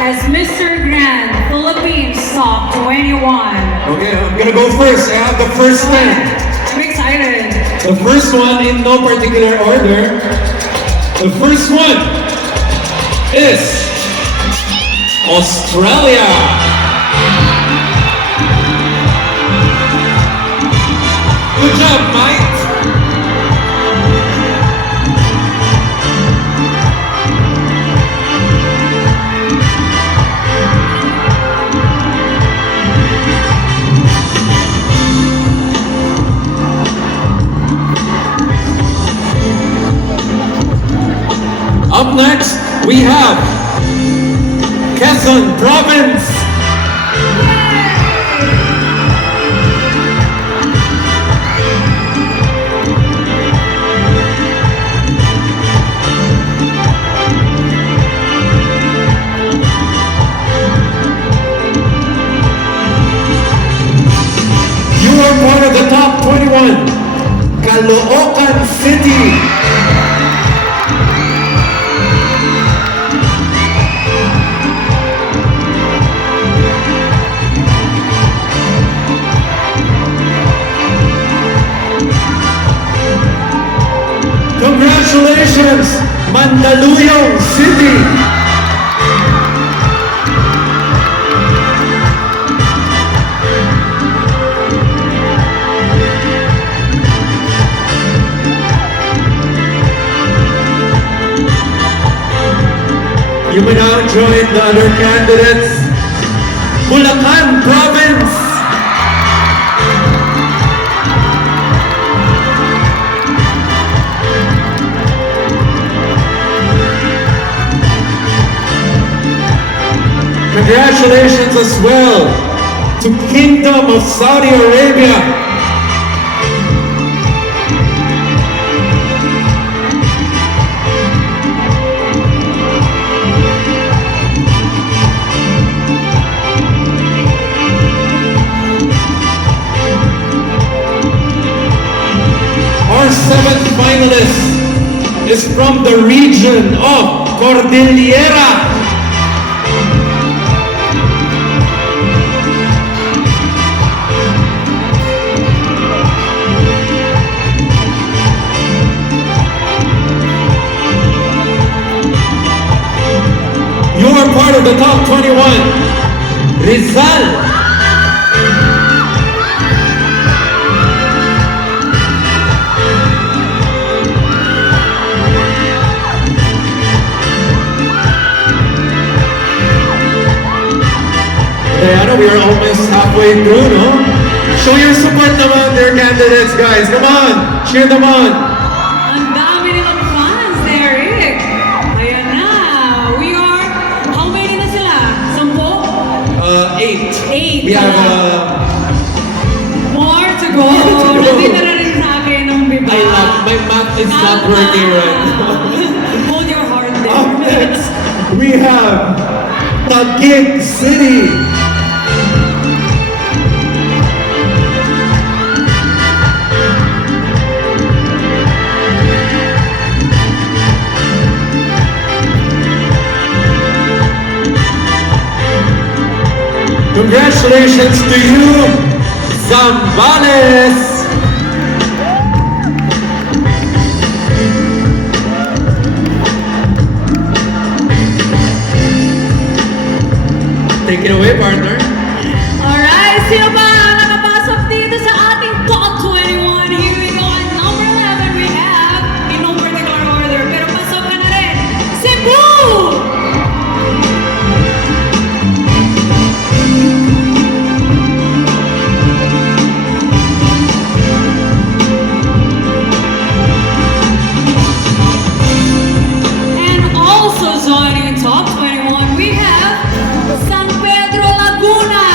as Mr. Grand Philippines Top 21. Okay, I'm gonna go first. I have the first 10. I'm excited. The first one in no particular order. The first one is Australia. Good job, Mike. Up next, we have Quezon Province. You are part of the top 21, Caloocan City. Congratulations, Mandaluyong City! You may now join the other candidates. Bulacan Province! Congratulations as well to Kingdom of Saudi Arabia. Our seventh finalist is from the region of Cordillera. You are part of the top 21, Rizal. Diana, we are almost halfway through, no? Show your support naman, dear candidates, guys. Come on, cheer them on. Ang dami nilang fans, Derek. Ayan na. We are, how many na sila? 8. 8. We have, more to go. Nandito na rin sa akin ng biba. I love, my math is not working right now. Hold your heart there. Up next, we have Taguig City. Congratulations to you, Zambales! Take it away, partner. Alright, sino ba ang nakapasok dito sa ating top 21? Here we go. At number 11, we have, in no particular order, pero pasok ka na rin, Cebu! And also joining in top 21, we have San Pedro Laguna.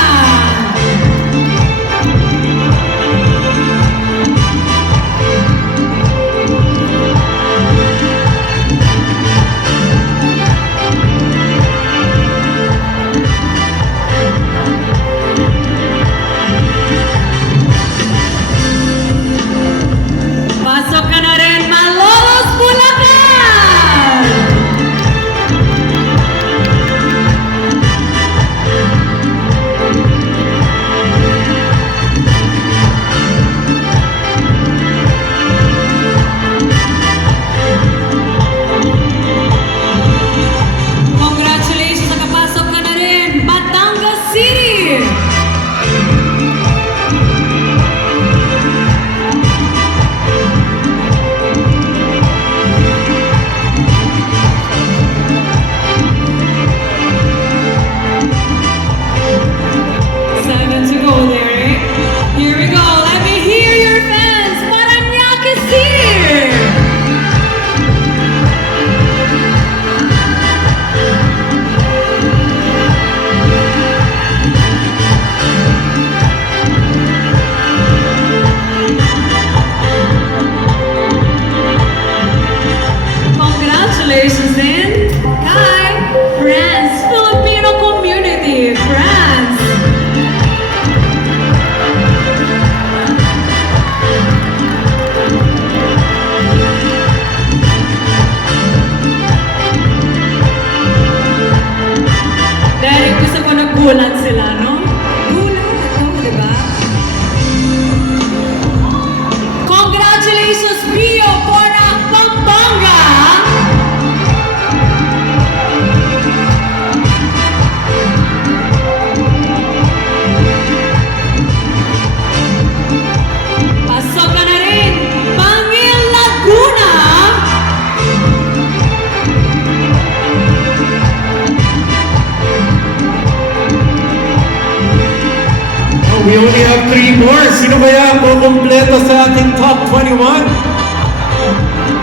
We only have 3 more. Sino kaya ang kumpleto sa ating top 21?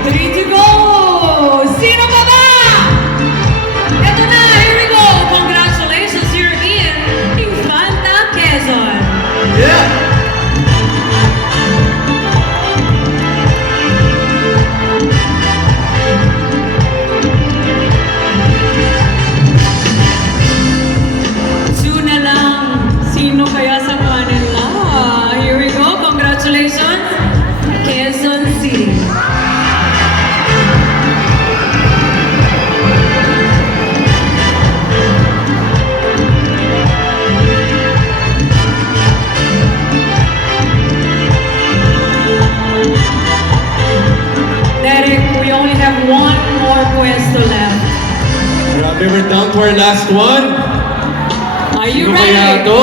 3 to go! Sino pa ba? Ito na, here we go! Congratulations, you're in Infanta Quezon! Yeah! Soon na lang, sino kaya sa kanila? Here we go, congratulations! Quezon City! Derek, we only have one more pwesto left. Grabe, we're down to our last one. Are you Sino kaya ready? to?